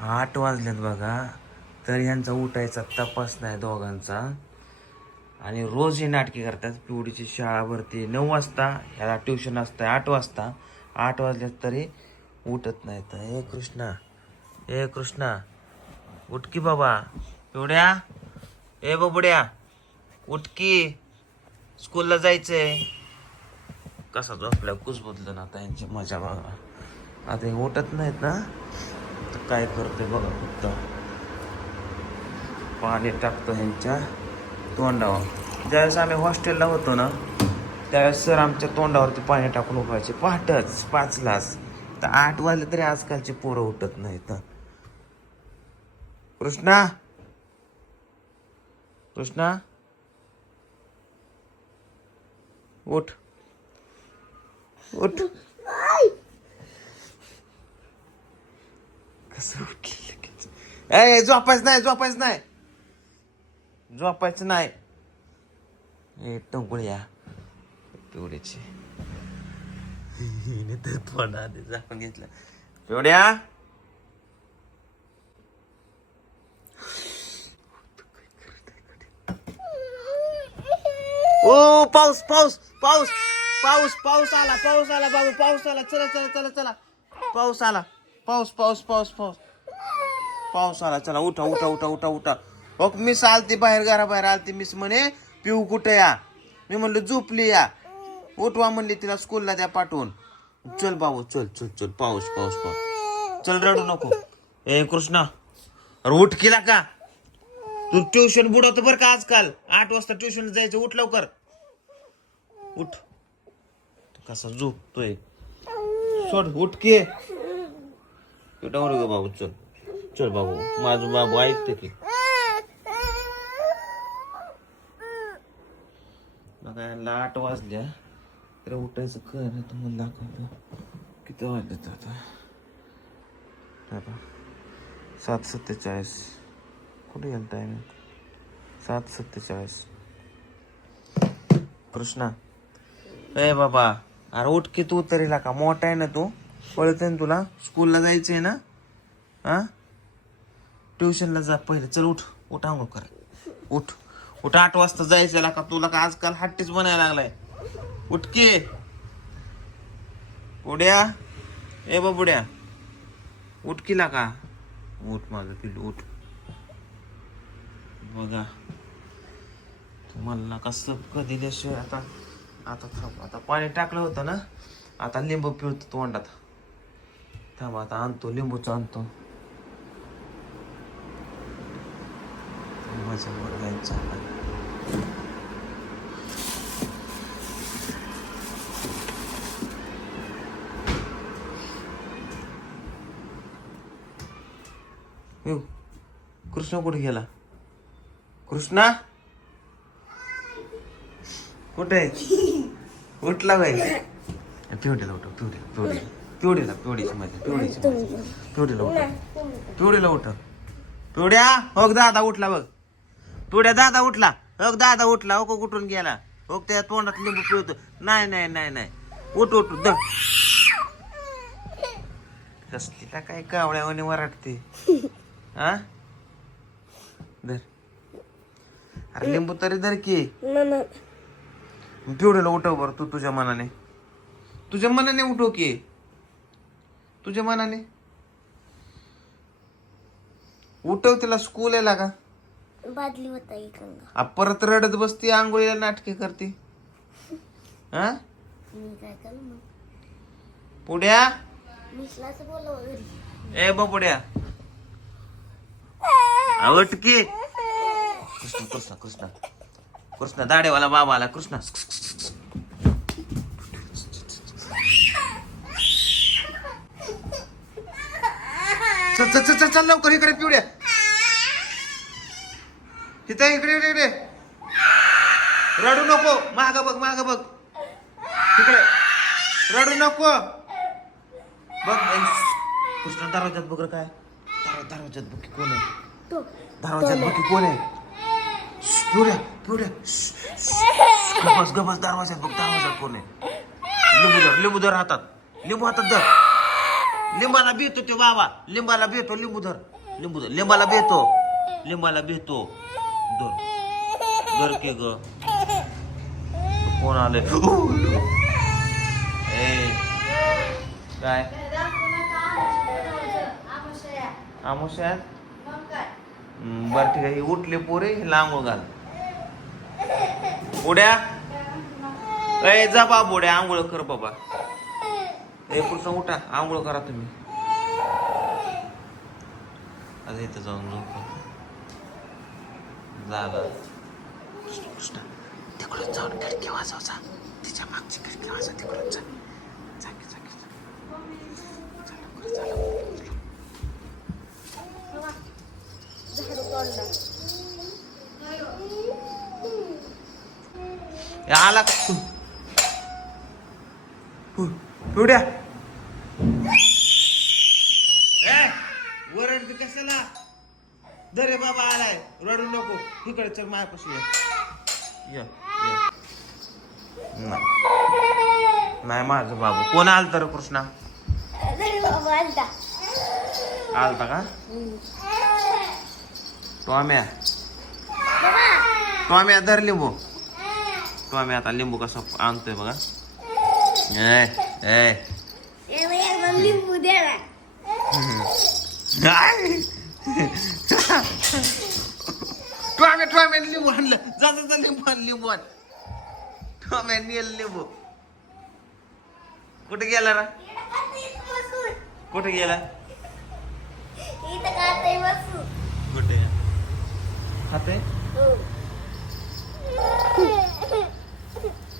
आठ वाजल्यात बघा, तर ह्यांचा उठायचा तपास नाही दोघांचा. आणि रोज हे नाटके करतात. पिवडीची शाळा भरती 9 वाजता, ह्याला ट्युशन असतं 8 वाजता. 8 वाजल्यात तरी उठत नाही. तर हे कृष्णा, ए कृष्णा उठकी बाबा. पिवड्या, ए बाबड्या उठकी, स्कूलला जायचंय. कसा झोपल्या कुसबुदलं ना आता यांची मजा बघा. आता हे उठत नाहीत ना, तर काय करते बघा. फक्त पाणी टाकतो ह्यांच्या तोंडावर. ज्यावेळेस आम्ही हॉस्टेलला होतो ना, त्यावेळेस सर आमच्या तोंडावरती पाणी टाकून उठवायचे पहाटच 5लाच. तर 8 वाजले तरी आजकालचे पोरं उठत नाहीत. कृष्णा, कृष्णा उठ, उठ. कसं उठलं लगेच. ए झोपायचं नाही, झोपायचं नाही, झोपायचं नाही. ए टंकुळ्या पिवड्याची तर थोडा आधी झाकून घेतला. पिवड्या ओ पाऊस पाऊस पाऊस पाऊस पाऊस आला, पाऊस आला बाबू, पाऊस आला. चला चला चला चला, पाऊस आला. पाऊस पाऊस पाऊस पाऊस पाऊस आला. चला उठा उठा उठा उठा उठा. हो मिस आलती बाहेर, घराबाहेर आलती मिस. म्हणे पिऊ कुठे या. मी म्हणलं झोपली या. उठवा म्हणली तिला स्कूलला द्या पाठवून. चल बाबू चल चल चल. पाऊस पाऊस पाऊस. चल रडू नको. ए कृष्णा, अरे उठ केला का तू. ट्युशन बुडवतो बरं का आजकाल. 8 वाजता ट्युशन जायचं. उठ लवकर उठ. कसा झोपतोय. सोड उठ के. डावर ग बाबू. चल चल बाबू, माझं बाबू ऐकते की. बघा 8 वाजल्या तर उठायचं कर. तुम्हाला दाखवतो किती वाजलेत आता. 7:47. कुठे गेला टाइम. 7:47. कृष्णा, ए बाबा, अरे उठ की तू तरी का. मोठा आहे ना तू, कळतंय ना तुला. स्कूलला जायचंय ना. हा ट्युशनला जा पहिले. चल उठ उठ, आंघोळ कर. उठ उठ. 8 वाजता जायचं का तुला. का आजकाल हट्टीच बनायला लागलाय. उठ की उड्या. ए बाबुड्या उठ की का. उठ माझं पिल्लू उठ. बघा तुम्हाला कसं कधी दिल्याशिवाय. आता आता थांब. आता पाणी टाकलं होतं ना, आता लिंबू पिळतो तोंडात. थांब आता आणतो, लिंबूच आणतो. माझ्या मुलांचा कृष्णा कुठे गेला. कृष्णा कुठे उठला बाई. पिवडीला उठव. पिवडीला पिवडीची मजा. पिवडीला उठव. पिवडीला उठव. पिवड्या हो दादा उठला बघ. पिवड्या दादा उठला. हो दादा उठला. हो कुठून गेला. हो त्या तोंडात लिंबू पिळतो. नाही नाही नाही नाही. उठ उठ द. कसलीला काय कावळ्यावानी वराटते. हा धर. अरे लिंबू तरी धर की. पिवड्याला उठव बरं तू. तुझ्या मनाने उठव की. तुझ्या मनाने उठव. तिला स्कूल आहे का. बादली होता परत रडत बसती. आंघोळीला नाटके करते. हा मी काय करू मग. पुढ्या मिसलाच बोलव घरी. ए बाबुड्या उठ की. कृष्णा कृष्णा कृष्णा कृष्णा दाढेवाला बाबा आला. कृष्णा चल चल चल चल लवकर इकडे. पिवड्या तिथे इकडे इकडे. रडू नको. माग बघ माग बघ. तिकडे रडू नको. बघ कृष्णा दरवाजात बघ. काय दरवाजात बघ की कोण आहे. दरवाजात बघ की कोण आहे. पिवड्या पिवड्या गबस गबस. दरवाजात बघ. दरवाजात कोण आहे. लिंबू धर लिंबू धर हातात. लिंबू हातात धर. लिंबाला भेटतो तो बाबा. लिंबाला भेटतो. लिंबू धर. लिंबू धर. लिंबाला भेटतो. लिंबाला भेटतो. धर. धर की ग. कोण आले? ए काय आमुष्या? बर ठीक आहे. उठले पोरे लांगो घाल. उड्या ए जा बाबा उड्या आंघोळ कर बाबा. ए पुढचं उठा आंघोळ करा तुम्ही. आता इथं जाऊन झोप झालं. तिकडून जाऊन खिडकी वाजव जा. तिच्या मागची खिडकी वाजव तिकडून जा. आला का पिवड्या? वरण बी कशाला? दरे बाबा आलाय. रडू नको. इकडे चल माझ्यापाशी ये. नाही माझं बाबू. कोण आलता रे कृष्णा? आलता का? टॉम्या. टॉम्या धर लिंबू. टॉम्या आता लिंबू कसं आणतोय बघा. लिंबू द्या. टॉम्या लिंबू आणलं. जा लिंबू आण. लिंबू आण. टॉम्या नेल लिंबू. कुठे गेला रा? कुठे गेला? कुठे खाते?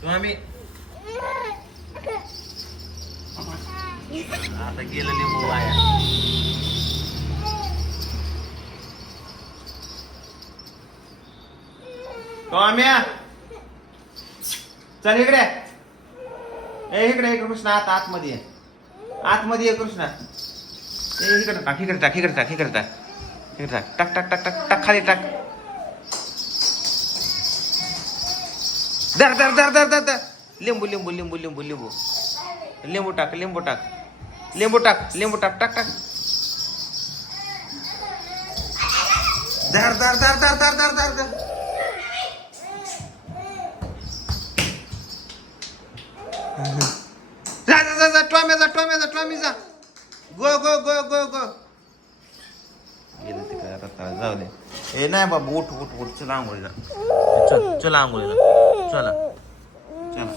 टॉमी आता गेलं लिंबू वाया. टॉम्या चल इकडे. ए इकडे कृष्णा. आता आतमध्ये ये. आतमध्ये ये कृष्णा. ए इकडे टाक. इकडे टाक. इकडे टाक. इकडे टाक. इकडे टाक. टाक टाक टाक टाक टाक खाली टाक. धर धर धर धर धर धर. लिंबू लिंबू लिंबू लिंबू लिंबू. लिंबू टाक. लिंबू टाक. लिंबू टाक. लिंबू टाक. टाक टाक. धर धर धर धर धर धर धर धर. जा जा जा जा. टॉमी जा. टॉमी जा. टॉमी जा. गो गो गो गो गो. गेलं ते काय आता जाऊ दे. ए नाही बाबा उठ उठ उठ. चला आंघोळीला. चल चला आंघोळीला. चला चला.